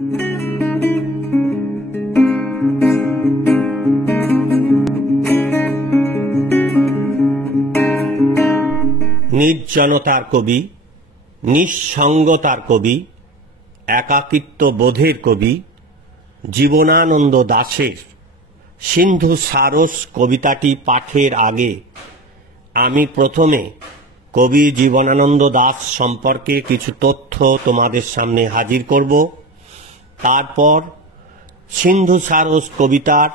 নির্জনতার কবি, নিঃসঙ্গতার কবি, একাকিত্ব বোধের কবি জীবনানন্দ দাশের সিন্ধু সারস কবিতাটি পাঠের আগে আমি প্রথমে কবি জীবনানন্দ দাশ সম্পর্কে কিছু তথ্য তোমাদের সামনে হাজির করব। তারপর সিন্ধু সারস কবিতার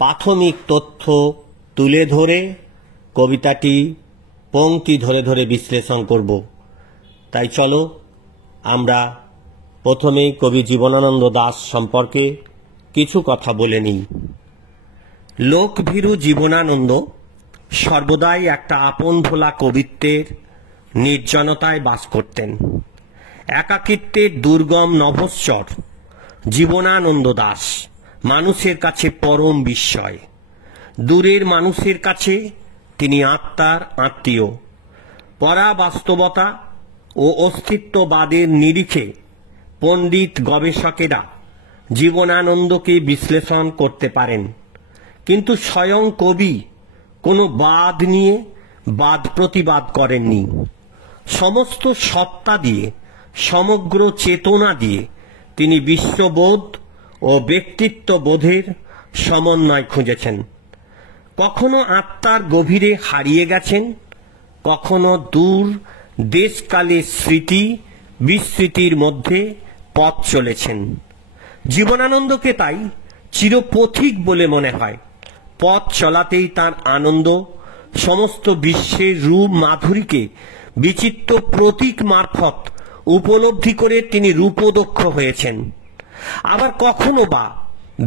প্রাথমিক তথ্য তুলে ধরে কবিতাটি পংক্তি ধরে ধরে বিশ্লেষণ করব। তাই চলো আমরা প্রথমেই কবি জীবনানন্দ দাশ সম্পর্কে কিছু কথা বলে নিই। লোকভীরু জীবনানন্দ সর্বদাই একটা আপন ভোলা কবিত্বের নির্জনতায় বাস করতেন। একাকিত্বের দুর্গম নভশ্চর জীবনানন্দ দাশ মানুষের কাছে পরম বিস্ময়। দূরের মানুষের কাছে তিনি আত্মার আত্মীয়। পরাবাস্তবতা ও অস্তিত্ববাদের নিরিখে পণ্ডিত গবেষকেরা জীবনানন্দকে বিশ্লেষণ করতে পারেন, কিন্তু স্বয়ং কবি কোনো বাদ নিয়ে বাদ প্রতিবাদ করেননি। সমস্ত সত্তা দিয়ে, সমগ্র চেতনা দিয়ে তিনি বিশ্ববোধ ও ব্যক্তিত্ববোধের সমন্বয় খুঁজেছেন। কখনো আত্মার গভীরে হারিয়ে গেছেন, কখনো দূর দেশকালের স্মৃতি বিস্মৃতির মধ্যে পথ চলেছেন। জীবনানন্দকে তাই চিরপথিক বলে মনে হয়। পথ চলাতেই তার আনন্দ সমস্ত বিশ্বের রূপ মাধুরীকে বিচিত্র প্রতীক মারফত উপলব্ধি করে তিনি রূপদক্ষ হয়েছেন। আবার কখনো বা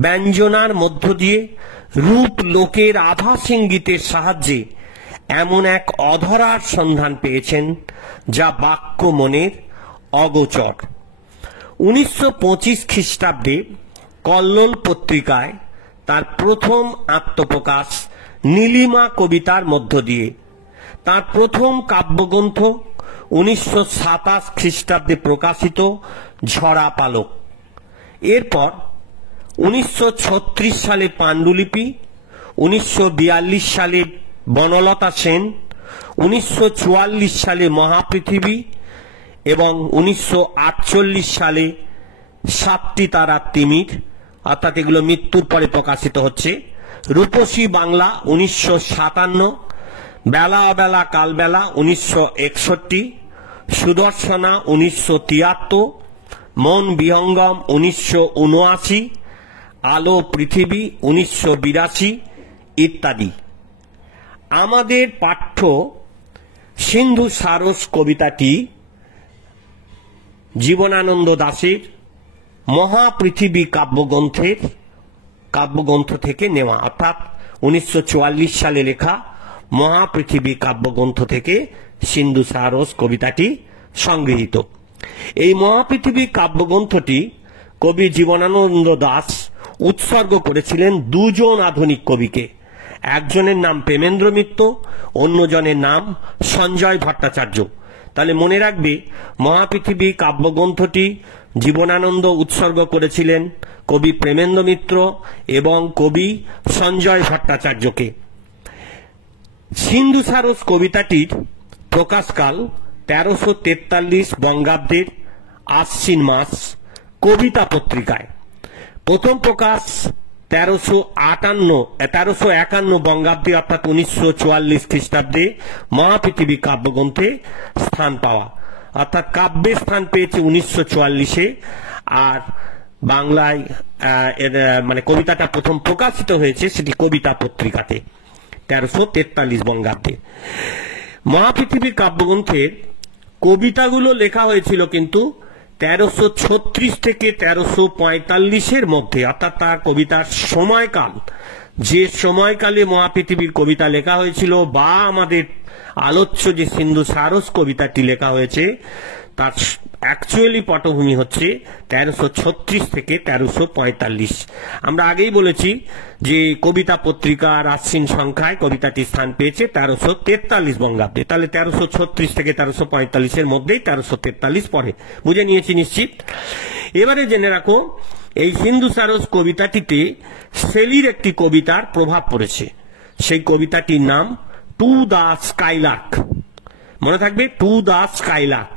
ব্যঞ্জনার মধ্য দিয়ে রূপ লোকের আভাস ইঙ্গিতের সাহায্যে এমন এক অধরার সন্ধান পেয়েছেন যা বাক্য মনের অগোচর। 1925 খ্রিস্টাব্দে কল্লোল পত্রিকায় তার প্রথম আত্মপ্রকাশ নীলিমা কবিতার মধ্য দিয়ে। তার প্রথম কাব্যগ্রন্থ 1927 খ্রিস্টাব্দে প্রকাশিত ঝরা পালক। এরপর 1936 সালে পাণ্ডুলিপি, 1942 সালে বনলতা সেন, 1944 সালে মহাপৃথিবী এবং 1948 সালে সাতটি তারা তিমির, অর্থাৎ এগুলো মৃত্যুর পরে প্রকাশিত হচ্ছে। রূপসী বাংলা 1957, বেলা অবেলা কালবেলা 1961, সুদর্শনা 1973, মন বিহঙ্গম 1979, আলো পৃথিবী 1982 ইত্যাদি। আমাদের পাঠ্য সিন্ধু সারস কবিতাটি জীবনানন্দ দাশের মহাপৃথিবী কাব্যগ্রন্থ থেকে নেওয়া, অর্থাৎ 1944 সালে লেখা মহাপৃথিবী কাব্যগ্রন্থ থেকে সিন্ধু সারস কবিতাটি সংগৃহীত। এই মহাপৃথিবী কাব্যগ্রন্থটি কবি জীবনানন্দ দাশ উৎসর্গ করেছিলেন দুজন আধুনিক কবিকে। একজনের নাম প্রেমেন্দ্র মিত্র, অন্যজনের নাম সঞ্জয় ভট্টাচার্য। তাহলে মনে রাখবে, মহাপৃথিবী কাব্যগ্রন্থটি জীবনানন্দ উৎসর্গ করেছিলেন কবি প্রেমেন্দ্র মিত্র এবং কবি সঞ্জয় ভট্টাচার্যকে। সিন্ধু সারস কবিতাটির প্রকাশকাল 1343 বঙ্গাব্দের আশ্বিন মাস কবিতা পত্রিকায়। প্রথম প্রকাশ 1351 বঙ্গাব্দে, অর্থাৎ 1944 খ্রিস্টাব্দে মহাপৃথিবী কাব্যগ্রন্থে স্থান পাওয়া, অর্থাৎ কাব্যে স্থান পেয়েছে 1944-এ। আর বাংলায় মানে কবিতাটা প্রথম প্রকাশিত হয়েছে সেটি কবিতা পত্রিকাতে 1343 বঙ্গাব্দে। মহাপৃথিবী কাব্যগ্রন্থের কবিতাগুলো লেখা হয়েছিল কিন্তু 1336 থেকে 1345-এর মধ্যে, অর্থাৎ তার কবিতার সময়কাল, যে সময়কালে মহাপৃথিবীর কবিতা লেখা হয়েছিল বা আমাদের আলোচ্য যে সিন্ধু সারস কবিতাটি লেখা হয়েছে তার অ্যাকচুয়ালি পটভূমি হচ্ছে 1336 থেকে 1345। আমরা আগেই বলেছি যে কবিতা পত্রিকার আশ্বিন সংখ্যায় কবিতাটি স্থান পেয়েছে 1343 বঙ্গাব্দে। তাহলে 1336 থেকে 1345-এর মধ্যেই 1343 পরে বুঝে নিয়েছি নিশ্চিত। এবারে জেনে রাখো, এই সিন্ধু সারস কবিতাটিতে শেলির একটি কবিতার প্রভাব পড়েছে। সেই কবিতাটির নাম টু দ্য স্কাইলার্ক। মনে থাকবে, টু দ্য স্কাইলার্ক।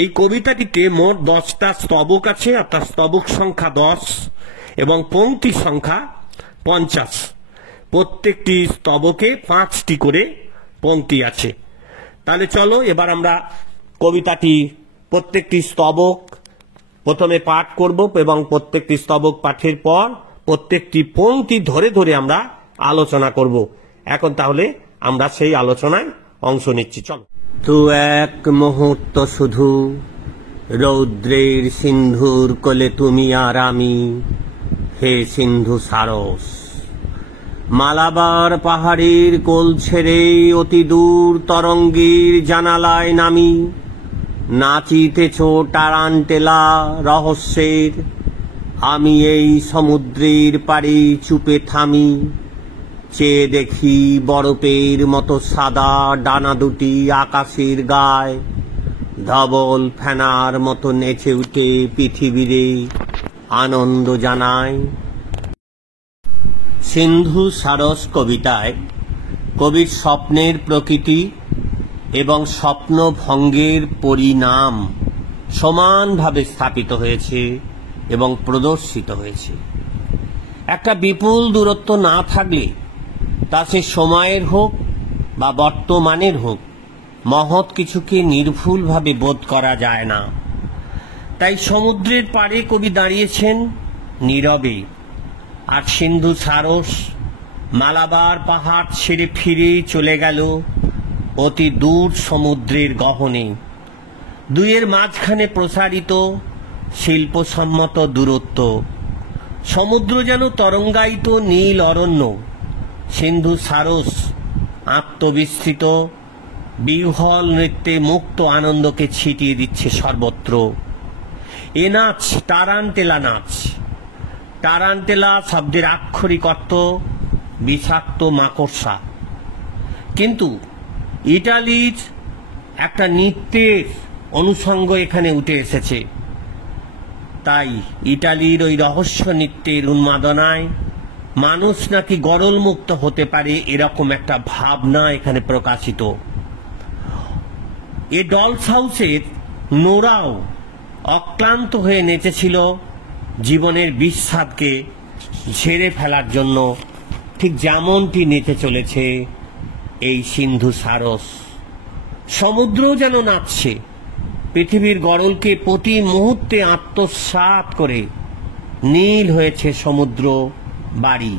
এই কবিতাটিতে মোট 10টা স্তবক আছে, অর্থাৎ স্তবক সংখ্যা 10 এবং পংক্তি সংখ্যা 50। প্রত্যেকটি স্তবকে 5টি করে পংক্তি আছে। তাহলে চলো এবার আমরা কবিতাটি প্রত্যেকটি স্তবক প্রথমে পাঠ করব এবং প্রত্যেকটি স্তবক পাঠের পর প্রত্যেকটি পংক্তি ধরে ধরে আমরা আলোচনা করব। এখন তাহলে আমরা সেই আলোচনায় অংশ নিচ্ছি। চলো। তু এক মুহূর্ত শুধু রৌদ্রের সিন্ধুর কোলে তুমি আর আমি, হে সিন্ধু সারস। মালাবার পাহাড়ের কোল ছেড়ে অতি দূর তরঙ্গের জানালায় নামি, নাচিতেছ টারান্টেলা রহস্যের। আমি এই সমুদ্রের পাড়ে চুপে থামি, চেয়ে দেখি বরফের মতো সাদা ডানা দুটি আকাশের গায়ে, ধবল ফেনার মতো নেচে উঠে পৃথিবীরে আনন্দ জানায়। সিন্ধু সারস কবিতায় কবির স্বপ্নের প্রকৃতি এবং স্বপ্নভঙ্গের পরিণাম সমানভাবে স্থাপিত হয়েছে এবং প্রদর্শিত হয়েছে। একটা বিপুল দূরত্ব না থাকলে তা সে সময়ের হোক বা বর্তমানের হোক, মহৎ কিছুকে নির্ভুলভাবে বোধ করা যায় না। তাই সমুদ্রের পাড়ে কবি দাঁড়িয়েছেন নীরবে, আর সিন্ধু সারস মালাবার পাহাড় ছেড়ে ফিরে চলে গেল অতি দূর সমুদ্রের গহনে। দুইয়ের মাঝখানে প্রসারিত শিল্পসম্মত দূরত্ব। সমুদ্র যেন তরঙ্গায়িত নীল অরণ্য, সিন্ধু সারস আত্মবিস্তৃত বিহ্বল নৃত্যে মুক্ত আনন্দকে ছিটিয়ে দিচ্ছে সর্বত্র। এ নাচ টারান্টেলা নাচ। টারান্টেলা শব্দের আক্ষরিক অর্থ বিষাক্ত মাকড়সা, কিন্তু ইটালির একটা নৃত্যের অনুষঙ্গ এখানে উঠে এসেছে। তাই ইটালির ওই রহস্য নৃত্যের উন্মাদনায় মানুষ নাকি গরলমুক্ত হতে পারে, এরকম একটা ভাবনা এখানে প্রকাশিত। এ ডলস হাউসের নোরাও অক্লান্ত হয়ে নেচেছিল জীবনের বিষাদকে ঝেড়ে ফেলার জন্য, ঠিক যেমনটি নেচে চলেছে এই সিন্ধু সারস। সমুদ্রও যেন নাচছে, পৃথিবীর গরলকে প্রতি মুহূর্তে আত্মসাৎ করে নীল হয়েছে সমুদ্র বাড়ি,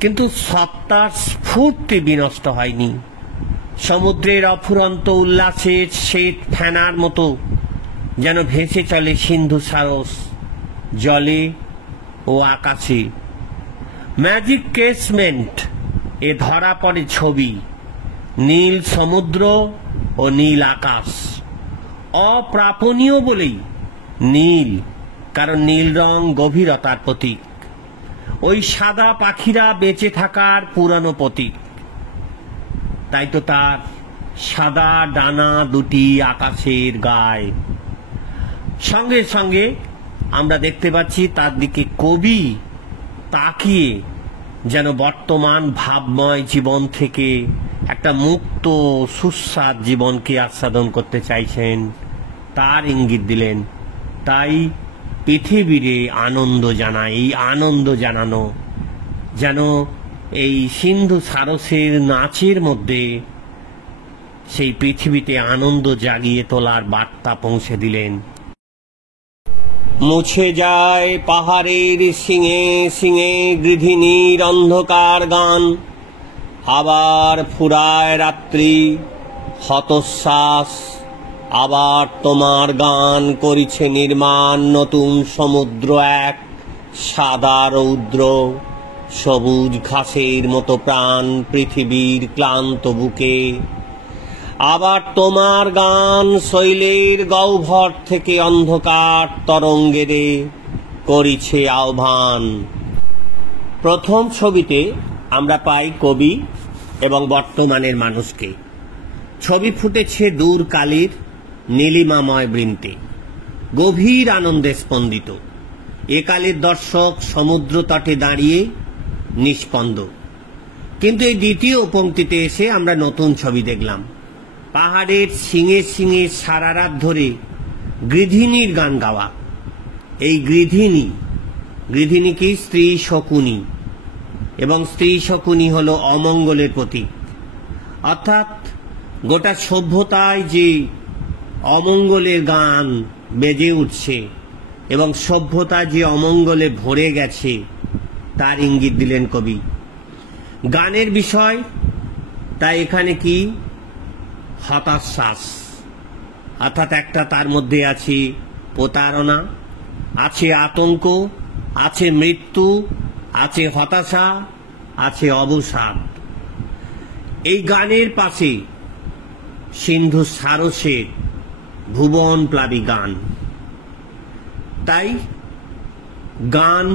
কিন্তু সত্তার স্ফূর্তি বিনষ্ট হয়নি। সমুদ্রের অফুরন্ত উল্লাসে শ্বেত ফেনার মতো যেন ভেসে চলে সিন্ধু সারস জলে ও আকাশে। ম্যাজিক কেসমেন্ট এ ধরা পড়ে ছবি, নীল সমুদ্র ও নীল আকাশ। অপ্রাপণীয় বলেই নীল, কারণ নীল রং গভীরতার প্রতীক। ওই সাদা পাখিরা বেঁচে থাকার পুরানো প্রতীক। তাই তো তার সাদা ডানা দুটি আকাশের গায়ে। সঙ্গে সঙ্গে আমরা দেখতে পাচ্ছি তার দিকে কবি তাকিয়ে যেন বর্তমান ভাবময় জীবন থেকে একটা মুক্ত সুস্বাদ জীবনকে আস্বাদন করতে চাইছেন, তার ইঙ্গিত দিলেন। তাই পৃথিবীরে আনন্দ জানায়। এই আনন্দ জানানো যেন এই সিন্ধু সারসের নাচের মধ্যে সেই পৃথিবীতে আনন্দ জাগিয়ে তোলার বার্তা পৌঁছে দিলেন। মুছে যায় পাহাড়ের শিঙে শিঙে গৃধিনীর অন্ধকার গান, আবার ফুরায় রাত্রি হতশ্বাস, আবার তোমার গান করিছে নির্মাণ নতুন সমুদ্র এক সাদা রৌদ্র, সবুজ ঘাসের মতো প্রাণ পৃথিবীর ক্লান্ত বুকে। আবার তোমার গান শৈলের গহ্বর থেকে অন্ধকার তরঙ্গেরে করিছে আহ্বান। প্রথম ছবিতে আমরা পাই কবি এবং বর্তমানের মানুষকে। ছবি ফুটেছে দূর কালীর নীলিমাময় বৃন্তে। গভীর আনন্দে স্পন্দিত। একালের দর্শক সমুদ্র তটে দাঁড়িয়ে নিষ্পন্দ। কিন্তু এই দ্বিতীয় পংক্তিতে এসে আমরা নতুন ছবি দেখলাম। পাহাড়ের শিঙে শিঙে সারা রাত ধরে গৃধিণীর গান গাওয়া। এই গৃধিণী কি? স্ত্রী শকুনি, এবং স্ত্রী শকুনি হলো অমঙ্গলের প্রতীক। অর্থাৎ গোটা সভ্যতায় যে অমঙ্গলের গান বেজে উঠছে এবং সভ্যতা যে অমঙ্গলে ভরে গেছে তার ইঙ্গিত দিলেন কবি। গানের বিষয় তাই এখানে কি? হতাশ্বাস। অর্থাৎ একটা তার মধ্যে আছে প্রতারণা, আছে আতঙ্ক, আছে মৃত্যু, আছে হতাশা, আছে অবসাদ। এই গানের পাশে সিন্ধু সারসের ভুবনপ্লাবী গান। তাই গান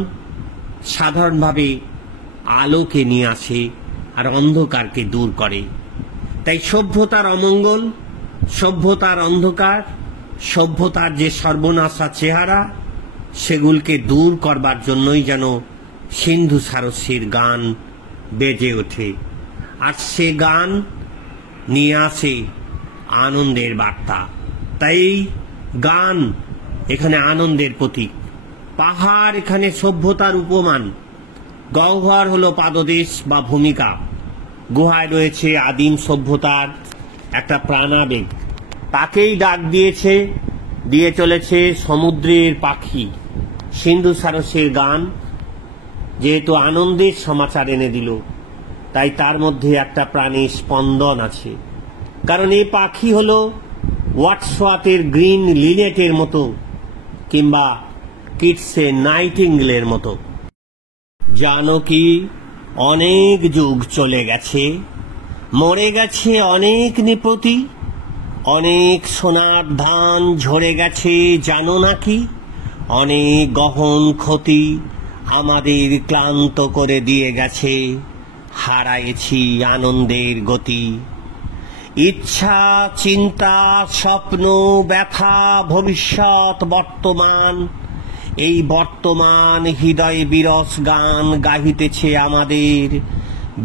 সাধারণভাবে আলোকে নিয়ে আসে আর অন্ধকারকে দূর করে। তাই সভ্যতার অমঙ্গল, সভ্যতার অন্ধকার, সভ্যতার যে সর্বনাশা চেহারা, সেগুলোকে দূর করবার জন্যই যেন সিন্ধু সারস্যের গান বেজে ওঠে। আর সে গান নিয়ে আসে আনন্দের বার্তা। তাই গান এখানে আনন্দের প্রতীক। পাহাড় এখানে সভ্যতার উপমান। গহ্বর হলো পাদদেশ বা ভূমিকা। গুহায় রয়েছে আদিম সভ্যতার একটা প্রাণাবেগ। তাকেই ডাক দিয়ে চলেছে সমুদ্রের পাখি। সিন্ধু সারসের গান যেহেতু আনন্দের সমাচার এনে দিল, তাই তার মধ্যে একটা প্রাণের স্পন্দন আছে। কারণ এই পাখি হলো ওয়াটসওয়ার্থের গ্রিন লিনেটের মতো কিংবা কিটসের নাইটিঙ্গেলের মতো। জানো কি, অনেক যুগ চলে গেছে, মরে গেছে অনেক নৃপতি, অনেক সোনার ধান ঝরে গেছে জানো নাকি, অনেক গহন ক্ষতি আমাদের ক্লান্ত করে দিয়ে গেছে, হারাইছি আনন্দের গতি। ইচ্ছা, চিন্তা, স্বপ্ন, ব্যথা, ভবিষ্যৎ, বর্তমান, এই বর্তমান হৃদয়ে বিরস গান গাহিতেছে আমাদের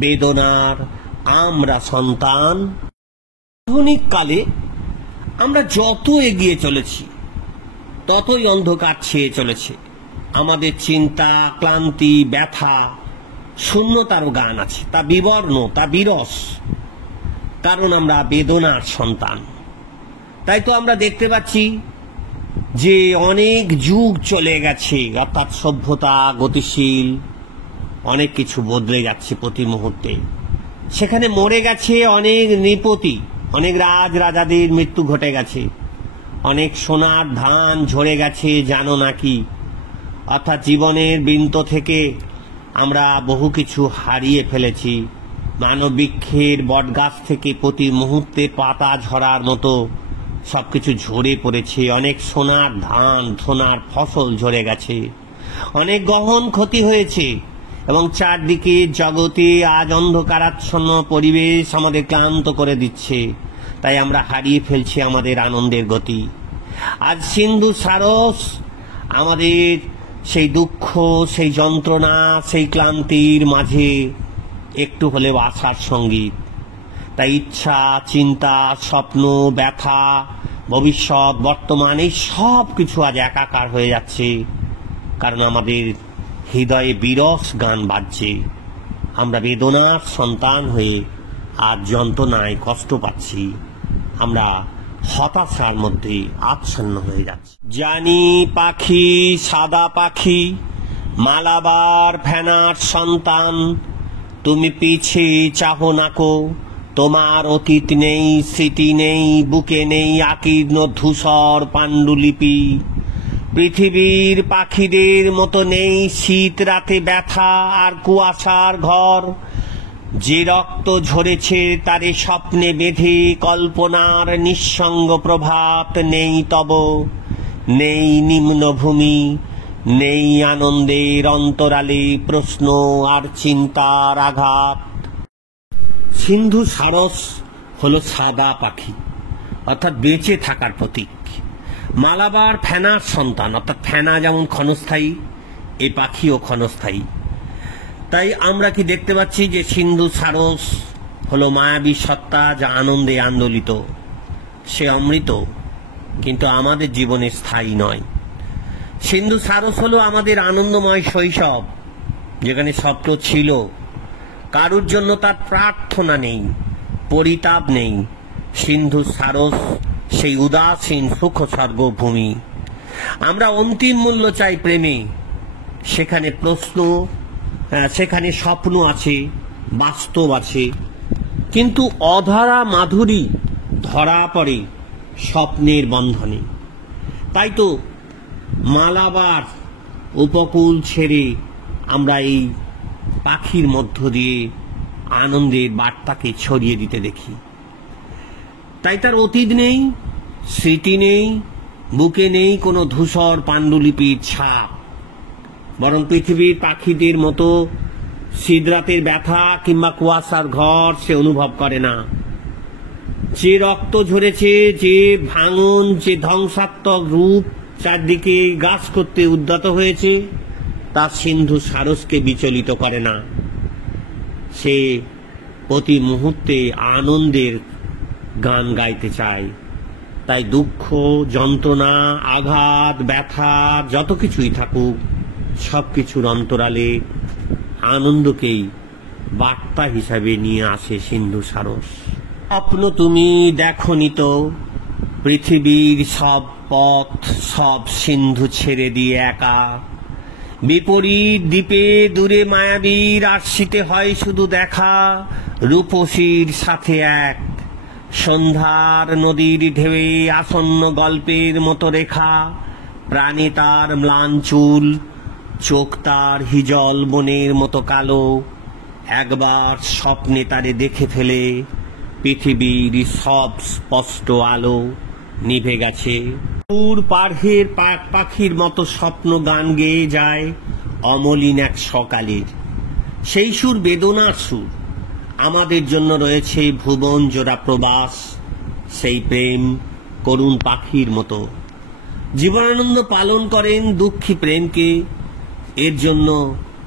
বেদনার আমরা সন্তান। আধুনিক কালে আমরা যত এগিয়ে চলেছি ততই অন্ধকার ছেয়ে চলেছে। আমাদের চিন্তা, ক্লান্তি, ব্যথা, শূন্যতারও গান আছে। তা বিবর্ণ, তা বিরস, কারণ আমরা বেদনার সন্তান। তাই তো আমরা দেখতে পাচ্ছি যে অনেক যুগ চলে গেছে, অর্থাৎ সভ্যতা গতিশীল, অনেক কিছু বদলে যাচ্ছে প্রতি মুহূর্তে। সেখানে মরে গেছে অনেক নৃপতি, অনেক রাজাদের মৃত্যু ঘটে গেছে, অনেক সোনার ধান ঝরে গেছে জানো নাকি। অর্থাৎ জীবনের বৃন্ত থেকে আমরা বহু কিছু হারিয়ে ফেলেছি। মানববৃক্ষের বটগাছ থেকে প্রতি মুহূর্তে পাতা ঝরার মতো সবকিছু ঝরে পড়েছে। অনেক সোনার ধান, সোনার ফসল ঝরে গেছে, অনেক গহন ক্ষতি হয়েছে, এবং চারদিকে জগতে আজ অন্ধকারাচ্ছন্ন পরিবেশ আমাদের ক্লান্ত করে দিচ্ছে। তাই আমরা হারিয়ে ফেলছি আমাদের আনন্দের গতি। আজ সিন্ধু সারস আমাদের সেই দুঃখ, সেই যন্ত্রণা, সেই ক্লান্তির মাঝে একটু হলেও আশার সঙ্গীত। তাই ইচ্ছা, চিন্তা, স্বপ্ন, ব্যথা, ভবিষ্যৎ, বর্তমান, এই সব কিছু আজ একাকার হয়ে যাচ্ছে, কারণ আমাদের হৃদয়ে বিরস গান বাজছে। আমরা বেদনার সন্তান হয়ে আজ যন্ত্রণায় কষ্ট পাচ্ছি, আমরা হতাশার মধ্যে আচ্ছন্ন হয়ে যাচ্ছি। জানি পাখি, সাদা পাখি, মালাবার ফেনার সন্তান, তুমি পিছে চাহো নাকো, তোমার অতীত নেই, স্মৃতি নেই, বুকে নেই আকীর্ণ ধূসর পাণ্ডুলিপি। পৃথিবীর পাখিদের মতো নেই শীত রাতে ব্যথা আর কুয়াশার ঘর। যে রক্ত ঝরেছে তারে স্বপ্নে বেঁধে কল্পনার নিঃসঙ্গ প্রভাত নেই তব, নেই নিম্নভূমি, নেই আনন্দের অন্তরালে প্রশ্ন আর চিন্তার আঘাত। সিন্ধু সারস হলো সাদা পাখি, অর্থাৎ বেঁচে থাকার প্রতীক। মালাবার ফেনার সন্তান, অর্থাৎ ফেনা যেমন ক্ষণস্থায়ী, এই পাখিও ক্ষণস্থায়ী। তাই আমরা কি দেখতে পাচ্ছি যে সিন্ধু সারস হলো মায়াবী সত্তা, যা আনন্দে আন্দোলিত। সে অমৃত, কিন্তু আমাদের জীবনে স্থায়ী নয়। সিন্ধু সারস হলো আমাদের আনন্দময় শৈশব, যেখানে স্বপ্ন ছিল, কারুর জন্য তার প্রার্থনা নেই, পরিতাপ নেই। সিন্ধু সারস সেই উদাসীন সুখস্বর্গ ভূমি। আমরা অন্তিম মূল্য চাই প্রেমে, সেখানে প্রশ্ন, সেখানে স্বপ্ন আছে, বাস্তব আছে, কিন্তু অধরা মাধুরী ধরা পড়ে স্বপ্নের বন্ধনে। তাই তো মালাবার উপকূল ছেড়ে আমরা এই পাখির মধ্য দিয়ে আনন্দের বার্তাকে ছড়িয়ে দিতে দেখি। তাই তার অতীত নেই, স্মৃতি নেই, বুকে নেই কোনো ধূসর পাণ্ডুলিপির ছাপ, বরং পৃথিবীর পাখিদের মতো শীতরাতের ব্যথা কিংবা কুয়াশার ঘর সে অনুভব করে না। যে রক্ত ঝরেছে, যে ভাঙন, যে ধ্বংসাত্মক রূপ চারদিকে গ্রাস করতে উদ্যত হয়েছে, তা সিন্ধু সারসকে বিচলিত করে না। সে প্রতি মুহূর্তে আনন্দের গান গাইতে চায়। তাই দুঃখ, যন্ত্রণা, আঘাত, ব্যথা যত কিছুই থাকুক, সবকিছুর অন্তরালে আনন্দকেই বার্তা হিসাবে নিয়ে আসে সিন্ধু সারস। স্বপ্ন তুমি দেখনি তো, পৃথিবীর সব পথ, সব সিন্ধু ছেড়ে দিয়ে একা, বিপরীত দ্বীপে দূরে মায়াবীর আশ্রিতে হয় শুধু দেখা, রূপসীর সাথে এক। সন্ধ্যার নদীর ঢেউয়ে আসন্ন গল্পের মতো রেখা, প্রাণে তার ম্লান চুল, চোখ তার হিজল বনের মতো কালো। একবার স্বপ্নে তারে দেখে ফেলে পৃথিবীর সব স্পষ্ট আলো নিভে গেছে। দূর পাড়ের পাখির মতো স্বপ্ন গান গেয়ে যায় অমলিন এক সকালের। সেই সুর বেদনার সুর। আমাদের জন্য রয়েছে ভুবন জোড়া প্রবাস, সেই প্রেম করুণ পাখির মতো জীবনানন্দ পালন করেন দুঃখী প্রেমকে। এর জন্য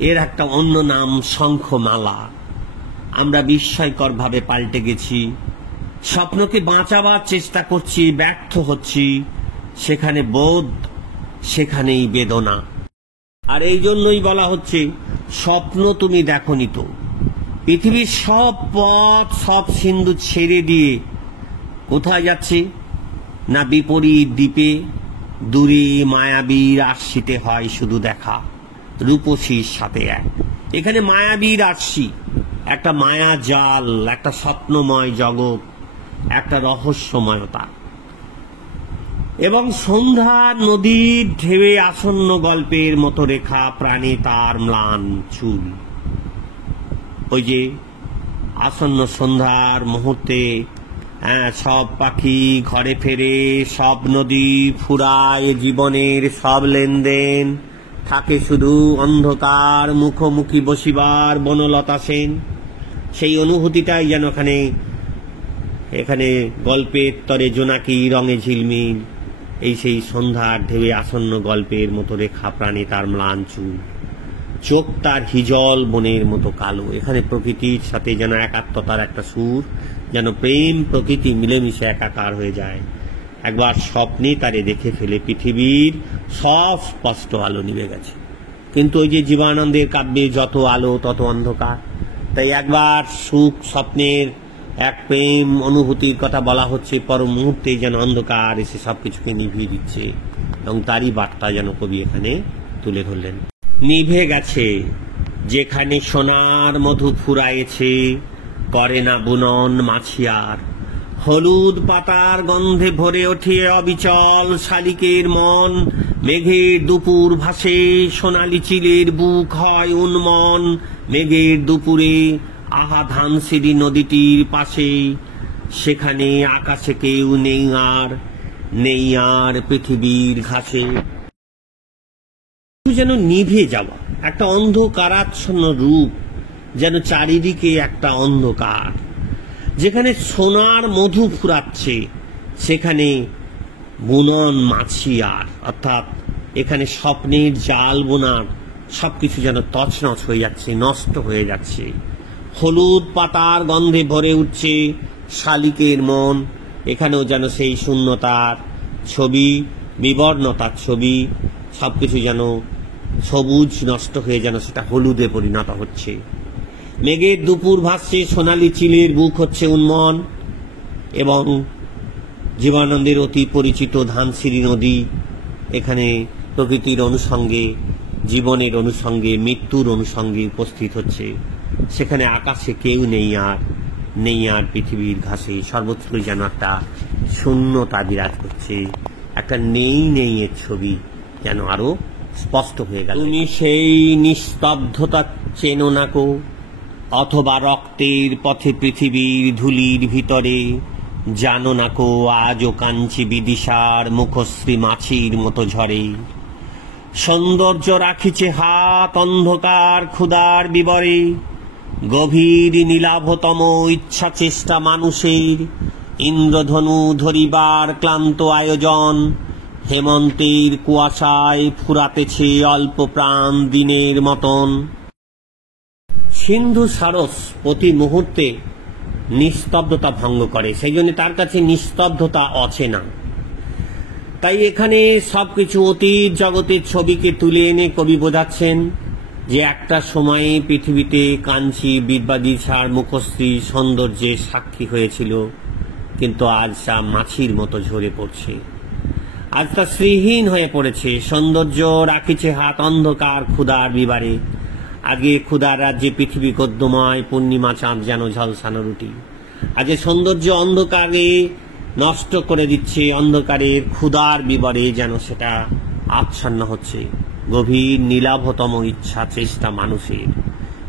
এর একটা অন্য নাম শঙ্খমালা। আমরা বিস্ময়করভাবে পাল্টে গেছি, স্বপ্নকে বাঁচাবার চেষ্টা করছি, ব্যর্থ হচ্ছি। সেখানে বোধ, সেখানেই বেদনা। আর এই জন্যই বলা হচ্ছে স্বপ্ন তুমি দেখনি তো। পৃথিবীর সব পথ, সব সিন্ধু ছেড়ে দিয়ে কোথায় যাচ্ছে না? বিপরীত দ্বীপে দূরে মায়াবীর আশ্রিতে হয় শুধু দেখা, রূপসীর সাথে এক। এখানে মায়াবীর আশ্রি, একটা মায়া জাল, একটা স্বপ্নময় জগৎ, একটা রহস্যময়তা। এবং সন্ধ্যা নদীর ঢেউয়ে আসন্ন গল্পের মতো রেখা, প্রাণে তার ম্লান চুল। ওই যে আসন্ন সন্ধ্যার মুহূর্তে সব পাখি ঘরে ফেরে, সব নদী ফুরায়, জীবনের সব লেনদেন থাকে শুধু অন্ধকার, মুখোমুখি বসিবার বনলতা সেন। সেই অনুভূতিটাই যেন এখানে গল্পের তরে জোনাকি রঙে ঝিলমিল। এই সেই সন্ধ্যার ঢেউয়ে আসন্ন গল্পের মতো রেখা, প্রাণে তার ম্লান চুল, চোখ তার হিজল বনের মতো কালো। এখানে প্রকৃতির সাথে যেন একাত্মতার একটা সুর, যেন প্রেম প্রকৃতি মিলেমিশে একাকার হয়ে যায়। একবার স্বপ্নে তারে দেখে ফেলে পৃথিবীর সব স্পষ্ট আলো নিভে গেছে। কিন্তু ওই যে জীবনানন্দের কাব্যে যত আলো তত অন্ধকার। তাই একবার সুখ স্বপ্নের এক প্রেম অনুভূতির কথা বলা হচ্ছে, পর মুহূর্তে যেন অন্ধকার এসে সবকিছুকে নিভিয়ে দিচ্ছে। এবং তারই বার্তা যেন কবি এখানে তুলে ধরলেন। নিভে গেছে যেখানে সোনার মধু ফুরায়েছে, করে না বুনন মাছিয়ার। হলুদ পাতার গন্ধে ভরে ওঠে অবিচল শালিকের মন। মেঘের দুপুর ভাসে, সোনালি চিলের বুক হয় উন্মন। মেঘের দুপুরে আহা ধানসিঁড়ি নদীটির পাশে, সেখানে আকাশে কেউ নেই আর পৃথিবীর ঘাসে। যেন নিভে যাওয়া, একটা অন্ধকারাচ্ছন্ন রূপ, যেন চারিদিকে একটা অন্ধকার। যেখানে সোনার মধু ফুরাচ্ছে, সেখানে বুনন মাছিয়ার, অর্থাৎ এখানে স্বপ্নের জাল বোনার সবকিছু যেন তছনছ হয়ে যাচ্ছে, নষ্ট হয়ে যাচ্ছে। হলুদ পাতার গন্ধে ভরে উঠছে শালিকের মন, এখানেও যেন সেই শূন্যতার ছবি, বিবর্ণতার ছবি, সবকিছু যেন সবুজ নষ্ট হয়ে যেন সেটা হলুদে পরিণত হচ্ছে। মেঘের দুপুর ভাসছে, সোনালি চিলের বুক হচ্ছে উন্মন, এবং জীবনানন্দের অতি পরিচিত ধানসিঁড়ি নদী এখানে প্রকৃতির অনুষঙ্গে, জীবনের অনুষঙ্গে, মৃত্যুর অনুষঙ্গে উপস্থিত হচ্ছে। সেখানে আকাশে কেউ নেই আর পৃথিবীর ঘাসে সর্বত্রই যেন একটা শূন্যতা বিরাজ করছে, একটা নেই এর ছবি যেন আরো স্পষ্ট হয়ে গেল। তুমি সেই নিস্তব্ধতা চেনো না কো, অথবা রক্তের পথে পৃথিবীর ধুলির ভিতরে জানো না কো আজও কাঞ্চি বিদিশার মুখশ্রী মাছির মতো ঝরে। সৌন্দর্য রাখিছে হাত অন্ধকার ক্ষুধার বিবরে, গভীর নীলাভতম ইচ্ছা চেষ্টা মানুষের, ইন্দ্রধনু ধরিবার ক্লান্ত আয়োজন, হেমন্তের কুয়াশায় ফুরাতেছে অল্প প্রাণ দিনের মতন। সিন্ধু সারস প্রতি মুহূর্তে নিস্তব্ধতা ভঙ্গ করে, সেই জন্য তার কাছে নিস্তব্ধতা অচেনা। তাই এখানে সবকিছু অতীত জগতের ছবিকে তুলে এনে কবি বোঝাচ্ছেন যে একটা সময়ে পৃথিবীতে কাঞ্চি বিদ্যাদিশার মুখশ্রী সৌন্দর্যের সাক্ষী হয়েছিল, কিন্তু আজ তা মাছির মতো ঝরে পড়ছে, আজ তা শ্রীহীন হয়ে পড়েছে। সৌন্দর্য রাখিছে হাত অন্ধকার ক্ষুধার বিবারে, আগে ক্ষুধার রাজ্যে পৃথিবী গদ্যময়, পূর্ণিমা চাঁদ যেন ঝলসানো রুটি। আজ সৌন্দর্য অন্ধকারে নষ্ট করে দিচ্ছে, অন্ধকারের ক্ষুধার বিবরে যেন সেটা আচ্ছন্ন হচ্ছে। গভীর নীলাভতম ইচ্ছা চেষ্টা মানুষের,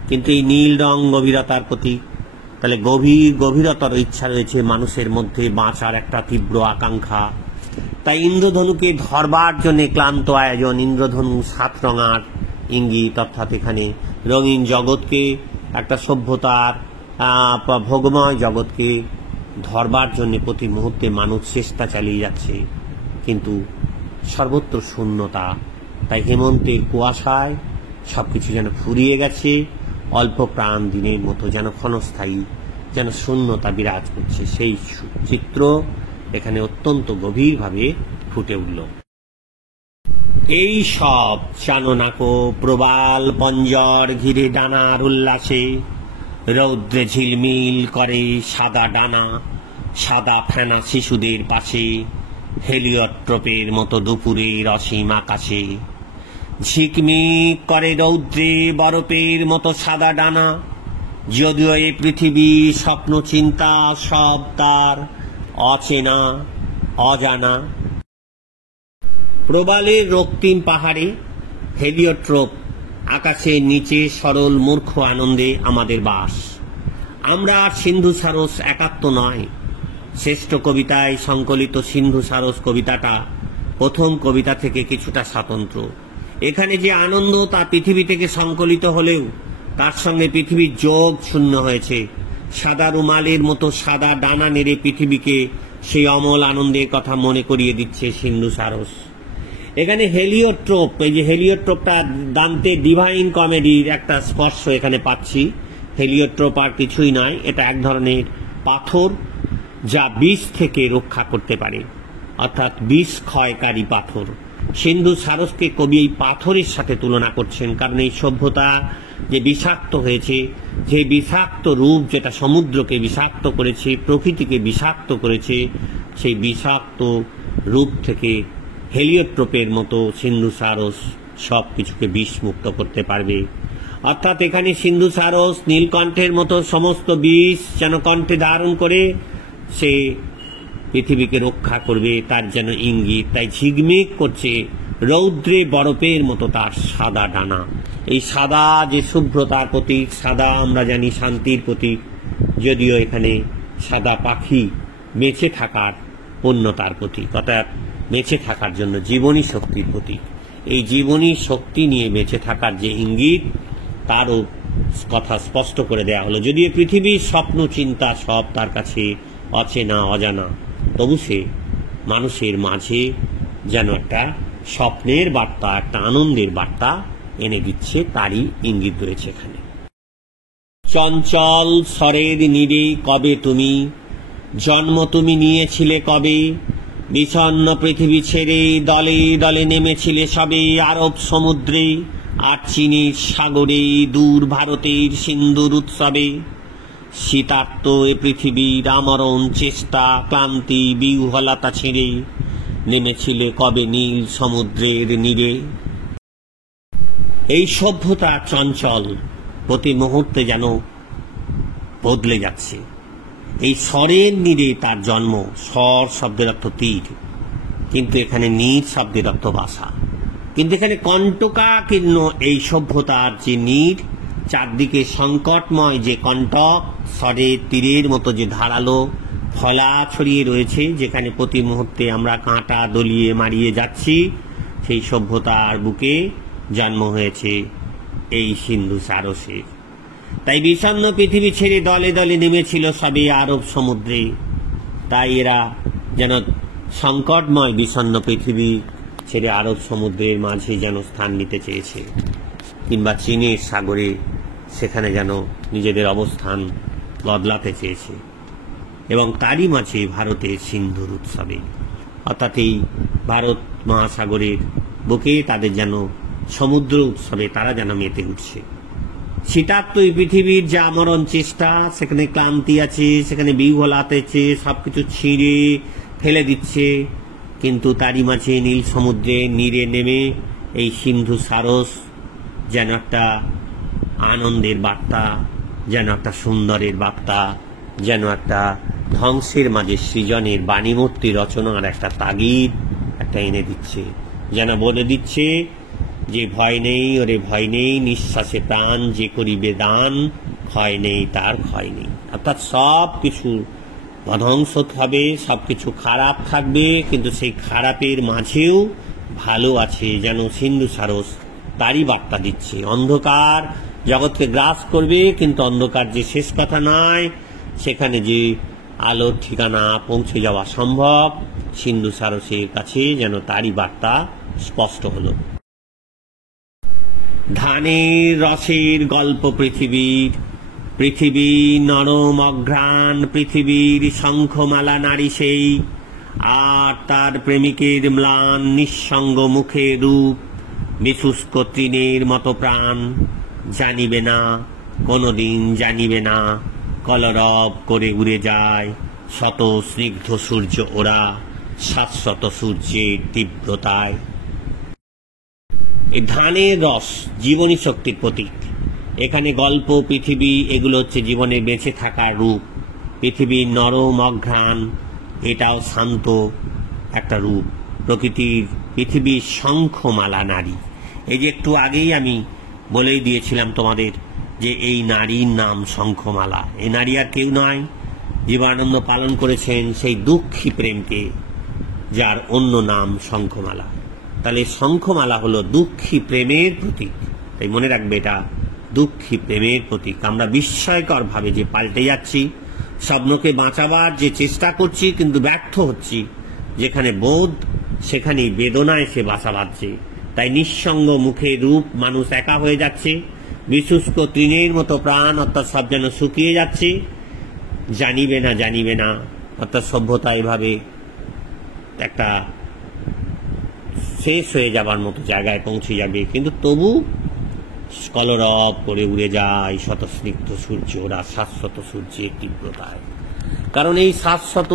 কিন্তু এই নীল রং গভীরতার প্রতীক। তাহলে গভীরতর ইচ্ছা রয়েছে মানুষের মধ্যে, বাঁচার একটা তীব্র আকাঙ্ক্ষা। তাই ইন্দ্রধনুকে ধরবার জন্য ক্লান্ত আয়োজন, ইন্দ্রধনু সাত রঙার ইঙ্গিত, অর্থাৎ এখানে রঙিন জগৎকে, একটা সভ্যতার ভোগময় জগৎকে ধরবার জন্য প্রতি মুহূর্তে মানুষ চেষ্টা চালিয়ে যাচ্ছে, কিন্তু সর্বত্র শূন্যতা। তাই হেমন্তের কুয়াশায় সবকিছু যেন ফুরিয়ে গেছে, অল্প প্রাণ দিনের মতো যেন ক্ষণস্থায়ী, যেন শূন্যতা বিরাজ করছে। সেই চিত্র এখানে অত্যন্ত গভীরভাবে ফুটে উঠল। এই সব জানো না কো প্রবাল পঞ্জর ঘিরে ডানার উল্লাসে, রৌদ্রে ঝিলমিল করে সাদা ডানা, সাদা ফেনা শিশুদের পাশে, হেলিওট্রপের মতো দুপুরের অসীম আকাশে। ঝিকমিক করে রৌদ্রে বরফের মতো সাদা ডানা, যদিও এ পৃথিবী স্বপ্ন চিন্তা সব তার অচেনা অজানা। প্রবালের রক্তিম পাহাড়ে হেলিওট্রপ, আকাশের নিচে সরল মূর্খ আনন্দে আমাদের বাস। আমরা আর সিন্ধু সারস একাত্ম নয়। শ্রেষ্ঠ কবিতায় সংকলিত সিন্ধু সারস কবিতাটা প্রথম কবিতা থেকে কিছুটা স্বতন্ত্র। এখানে যে আনন্দ তা পৃথিবী থেকে সংকলিত হলেও তার সঙ্গে পৃথিবীর যোগ শূন্য হয়েছে। সাদা রুমালের মতো সাদা ডানা নেড়ে পৃথিবীকে সেই অমল আনন্দের কথা মনে করিয়ে দিচ্ছে সিন্ধু সারস। এখানে হেলিওট্রপ, এই যে হেলিওট্রপটা দান্তে ডিভাইন কমেডির একটা স্পর্শ এখানে পাচ্ছি। হেলিওট্রপ আর কিছুই নয়, এটা এক ধরনের পাথর যা বিষ থেকে রক্ষা করতে পারে, অর্থাৎ বিষ ক্ষয়কারী পাথর। সিন্ধু সারসকে কবি এই পাথরের সাথে তুলনা করছেন, কারণ এই সভ্যতা যে বিষাক্ত হয়েছে, যে বিষাক্ত রূপ যেটা সমুদ্রকে বিষাক্ত করেছে, প্রকৃতিকে বিষাক্ত করেছে, সেই বিষাক্ত রূপ থেকে হেলিওট্রপের মতো সিন্ধু সারস সব কিছুকে বিষমুক্ত করতে পারবে। অর্থাৎ এখানে সিন্ধু সারস নীলকণ্ঠের মতো সমস্ত বিষ যেন কণ্ঠে ধারণ করে সে পৃথিবীকে রক্ষা করবে, তার যেন ইঙ্গিত। তাই ঝিকমিক করছে রৌদ্রে বরফের মতো তার সাদা ডানা। এই সাদা যে শুভ্রতার প্রতীক, সাদা আমরা জানি শান্তির প্রতীক, যদিও এখানে সাদা পাখি বেঁচে থাকার পূর্ণতার প্রতীক, অর্থাৎ বেঁচে থাকার জন্য জীবনী শক্তির প্রতীক। এই জীবনী শক্তি নিয়ে বেঁচে থাকার যে ইঙ্গিত, তারও কথা স্পষ্ট করে দেয়া হলো। যদিও পৃথিবীর স্বপ্ন চিন্তা সব তার কাছে অচেনা অজানা, তবু সে মানুষের মাঝে যেন একটা স্বপ্নের বার্তা, একটা আনন্দের বার্তা এনে দিচ্ছে, তারই ইঙ্গিত রয়েছে এখানে। চঞ্চল স্বরের নীড়ে কবে তুমি, জন্ম তুমি নিয়েছিলে কবে, বিষণ্ণ পৃথিবী ছেড়ে দলে দলে নেমেছিলে সবে আরব সমুদ্রে আর চীনের সাগরে, দূর ভারতের সিন্ধুর উৎসবে। শীতার্ত এ পৃথিবীর আমরণ চেষ্টা, ক্লান্তি বিহ্বলতা ছেড়ে নেমেছিলে কবে নীল সমুদ্রের নীড়ে। এই সভ্যতা চঞ্চল, প্রতি মুহূর্তে যেন বদলে যাচ্ছে। এই স্বরের নীড়ে তার জন্ম। স্বর শব্দের অর্থ তীর, কিন্তু এখানে নীড় শব্দের অর্থ বাসা। কিন্তু এখানে কণ্টকাকীর্ণ এই সভ্যতার যে নীড়, চারদিকে সংকটময় যে কণ্টক, স্বরের তীরের মতো যে ধারালো ফলা ছড়িয়ে রয়েছে, যেখানে প্রতি মুহূর্তে আমরা কাঁটা দলিয়ে মারিয়ে যাচ্ছি, সেই সভ্যতার বুকে জন্ম হয়েছে এই সিন্ধু সারসের। তাই বিষণ্ণ পৃথিবী ছেড়ে দলে দলে নেমেছিল সবে আরব সমুদ্রে। তাই এরা যেন সংকটময় বিষণ্ণ পৃথিবী ছেড়ে আরব সমুদ্রের মাঝে যেন স্থান নিতে চেয়েছে, কিংবা চীনের সাগরে সেখানে যেন নিজেদের অবস্থান বদলাতে চেয়েছে। এবং তারই মাঝে ভারতের সিন্ধুর উৎসবে, অর্থাৎ এই ভারত মহাসাগরের বুকে তাদের যেন সমুদ্র উৎসবে তারা যেন মেতে উঠছে। শীতার্ত এই পৃথিবীর যে আমরণ চেষ্টা, সেখানে ক্লান্তি আছে, সেখানে বিহ্বলতা আছে, সবকিছু ছিঁড়ে ফেলে দিচ্ছে, কিন্তু তারই মাঝে নীল সমুদ্রে নীড়ে নেমে এই সিন্ধু সারস যেন একটা আনন্দের বার্তা, যেন একটা সুন্দরের বার্তা, যেন একটা ধ্বংসের মাঝে সৃজনের বাণীমূর্তি রচনার একটা তাগিদ একটা এনে দিচ্ছে, যেন বলে দিচ্ছে যে ভয় নেই, ওরে ভয় নেই, নিঃশ্বাসে প্রাণ যে করিবে দান, ক্ষয় নেই তার ক্ষয় নেই। অর্থাৎ সব কিছু ধ্বংস হবে, সবকিছু খারাপ থাকবে, কিন্তু সেই খারাপের মাঝেও ভালো আছে, যেন সিন্ধু সারস তারই বার্তা দিচ্ছে। অন্ধকার জগৎকে গ্রাস করবে, কিন্তু অন্ধকার যে শেষ কথা নয়, সেখানে যে আলোর ঠিকানা পৌঁছে যাওয়া সম্ভব, সিন্ধু সারসের কাছে যেন তারই বার্তা স্পষ্ট হলো। ধানের রসের গল্প পৃথিবীর, পৃথিবী নরম অঘ্রাণ, পৃথিবীর শঙ্খমালা নারী সেই, আর তার প্রেমিকের ম্লান নিঃসঙ্গ মুখে রূপ, বিশুষ্ক তৃণের মতো প্রাণ। জানিবে না, কোনোদিন জানিবে না, কলরব করে উড়ে যায় শত স্নিগ্ধ সূর্য ওরা, শাশ্বত সূর্যের তীব্রতায়। এই ধানের রস জীবনী শক্তির প্রতীক। এখানে গল্প, পৃথিবী, এগুলো হচ্ছে জীবনে বেঁচে থাকার রূপ। পৃথিবীর নরম অঘ্রাণ, এটাও শান্ত একটা রূপ প্রকৃতির। পৃথিবীর শঙ্খমালা নারী, এই যে একটু আগেই আমি বলেই দিয়েছিলাম তোমাদের যে এই নারীর নাম শঙ্খমালা। এই নারী আর কেউ নয়, জীবনানন্দ পালন করেছেন সেই দুঃখী প্রেমকে, যার অন্য নাম শঙ্খমালা। তাহলে শঙ্খমালা হলো দুঃখী প্রেমের প্রতীক। তাই মনে রাখবে, এটা দুঃখী প্রেমের প্রতীক। আমরা বিস্ময়কর ভাবে যে পাল্টে যাচ্ছি, স্বপ্নকে বাঁচাবার যে চেষ্টা করছি কিন্তু ব্যর্থ হচ্ছি, যেখানে বোধ সেখানেই বেদনা এসে বাসা বাঁধছে। তাই নিঃসঙ্গ মুখে রূপ, মানুষ একা হয়ে যাচ্ছে, বিশুষ্ক তৃণের মতো প্রাণ, অর্থাৎ সব যেন শুকিয়ে যাচ্ছে। জানিবে না, জানিবে না, অর্থাৎ সভ্যতা এভাবে একটা শেষ হয়ে যাবার মতো জায়গায় পৌঁছে যাবে, কিন্তু তবু কলরব করে উড়ে যায় শত স্নিগ্ধ সূর্য ওরা, শাশ্বত সূর্যের তীব্রতায়। কারণ এই শাশ্বত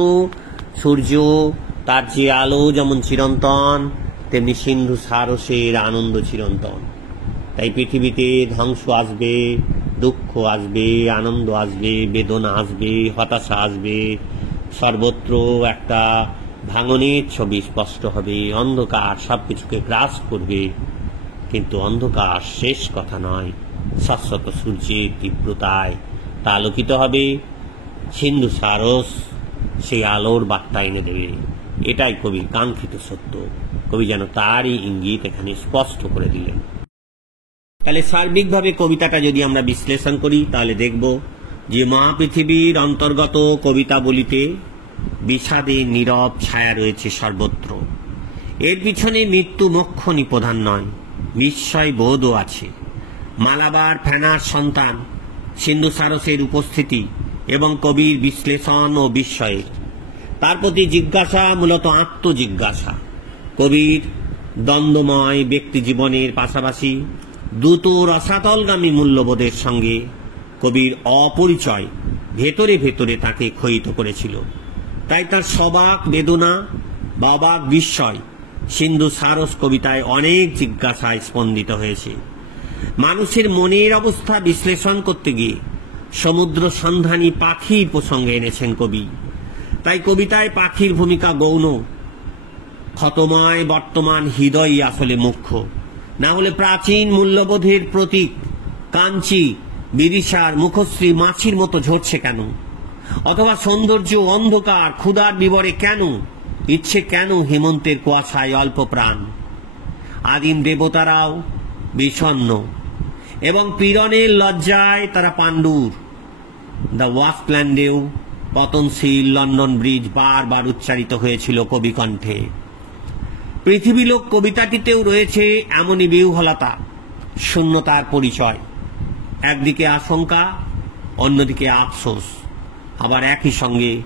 সূর্য, তার যে আলো যেমন চিরন্তন, তেমনি সিন্ধু সারসের আনন্দ চিরন্তন। তাই পৃথিবীতে ধ্বংস আসবে, দুঃখ আসবে, আনন্দ আসবে, বেদনা আসবে, হতাশা আসবে, সর্বত্র একটা ভাঙনের ছবি স্পষ্ট হবে, অন্ধকার সবকিছুকে গ্রাস করবে, কিন্তু অন্ধকার শেষ কথা নয়, শাশ্বত সূর্যের তীব্রতায় তা আলোকিত হবে। সিন্ধু সারস সেই আলোর বার্তা এনে দেবে, এটাই কবির কাঙ্ক্ষিত সত্য। কবি যেন তারই ইঙ্গিত এখানে স্পষ্ট করে দিলেন। তাহলে সার্বিকভাবে কবিতাটা যদি আমরা বিশ্লেষণ করি, তাহলে দেখব যে মা পৃথিবীর অন্তর্গত কবিতা বলিতে বিষাদের নীরব ছায়া রয়েছে সর্বত্র। এর পিছনে মৃত্যু মোক্ষ নিপ্রধান নয়, বিস্ময় বোধও আছে। মালাবার ফেনার সন্তান সিন্ধু সারসের উপস্থিতি এবং কবির বিশ্লেষণ ও বিস্ময়ের, তার প্রতি জিজ্ঞাসা মূলত আত্মজিজ্ঞাসা। কবির দ্বন্দ্বময় ব্যক্তি জীবনের পাশাপাশি দ্রুত রসাতলগামী মূল্যবোধের সঙ্গে কবির অপরিচয় ভেতরে ভেতরে তাকে ক্ষয়িত করেছিল। তাই তার সবাক বেদনা বা অবাক বিস্ময় সিন্ধু সারস কবিতায় অনেক জিজ্ঞাসায় স্পন্দিত হয়েছে। মানুষের মনের অবস্থা বিশ্লেষণ করতে গিয়ে সমুদ্র সন্ধানী পাখির প্রসঙ্গে এনেছেন কবি। তাই কবিতায় পাখির ভূমিকা গৌণ, ক্ষতময় বর্তমান হৃদয়ই আসলে মুখ্য। না হলে প্রাচীন মূল্যবোধের প্রতীক কাঞ্চি বিদিশার মুখশ্রী মাছির মতো ঝরছে কেন? অথবা সৌন্দর্য অন্ধকার ক্ষুধার বিবরে কেন? ইচ্ছে কেন হেমন্তের কুয়াশায় অল্প প্রাণ? আদিম দেবতারাও বিষণ্ণ এবং পীড়নের লজ্জায় তারা পাণ্ডুর। দ্য ওয়াস্টল্যান্ডেও পতনশীল লন্ডন ব্রিজ বারবার উচ্চারিত হয়েছিল কবিকণ্ঠে। পৃথিবীলোক কবিতাটিতেও রয়েছে এমনই বিহ্বলতা, শূন্যতার পরিচয়। একদিকে আশঙ্কা, অন্যদিকে আফসোস। আবার একই সঙ্গে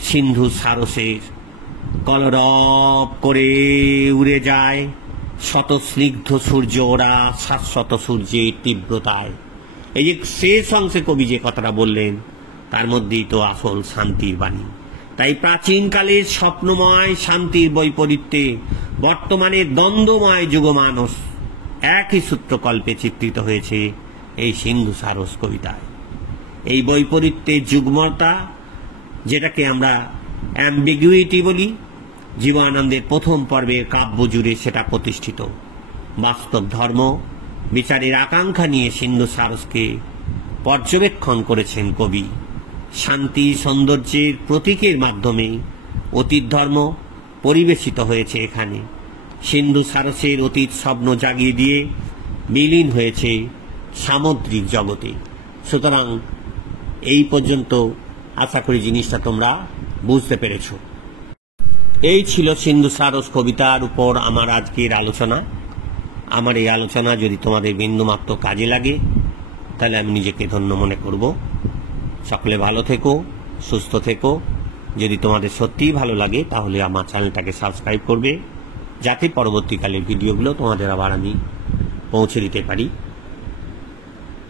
সিন্ধু সারসের কলরব করে উড়ে যায় শত স্নিগ্ধ সূর্য ওরা শাশ্বত সূর্যের তীব্রতায়। এই যে শেষ অংশে কবি যে কথাটা বললেন, তার মধ্যেই তো আসল শান্তির বাণী। তাই প্রাচীনকালের স্বপ্নময় শান্তির বৈপরীত্যে বর্তমানে দ্বন্দ্বময় যুগমানস একই সূত্রকল্পে চিত্রিত হয়েছে এই সিন্ধু সারস কবিতায়। এই বৈপরীত্যের যুগ্মতা, যেটাকে আমরা অ্যাম্বিগুইটি বলি, জীবনানন্দের প্রথম পর্বের কাব্য জুড়ে সেটা প্রতিষ্ঠিত। বাস্তব ধর্ম বিচারের আকাঙ্ক্ষা নিয়ে সিন্ধু সারসকে পর্যবেক্ষণ করেছেন কবি। শান্তি সৌন্দর্যের প্রতীকের মাধ্যমে অতীত ধর্ম পরিবেশিত হয়েছে এখানে। সিন্ধু সারসের অতীত স্বপ্ন জাগিয়ে দিয়ে বিলীন হয়েছে সামুদ্রিক জগতে। সুতরাং এই পর্যন্ত আশা করি জিনিসটা তোমরা বুঝতে পেরেছ। এই ছিল সিন্ধু সারস কবিতার উপর আমার আজকের আলোচনা। আমার এই আলোচনা যদি তোমাদের বিন্দুমাত্র কাজে লাগে তাহলে আমি নিজেকে ধন্য মনে করব। সকলে ভালো থেকো, সুস্থ থেকো। যদি তোমাদের সত্যিই ভালো লাগে তাহলে আমার চ্যানেলটাকে সাবস্ক্রাইব করবে, যাতে পরবর্তীকালের ভিডিওগুলো তোমাদের আবার আমি পৌঁছে দিতে পারি।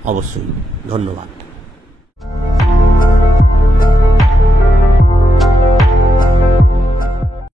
অবশ্যই ধন্যবাদ।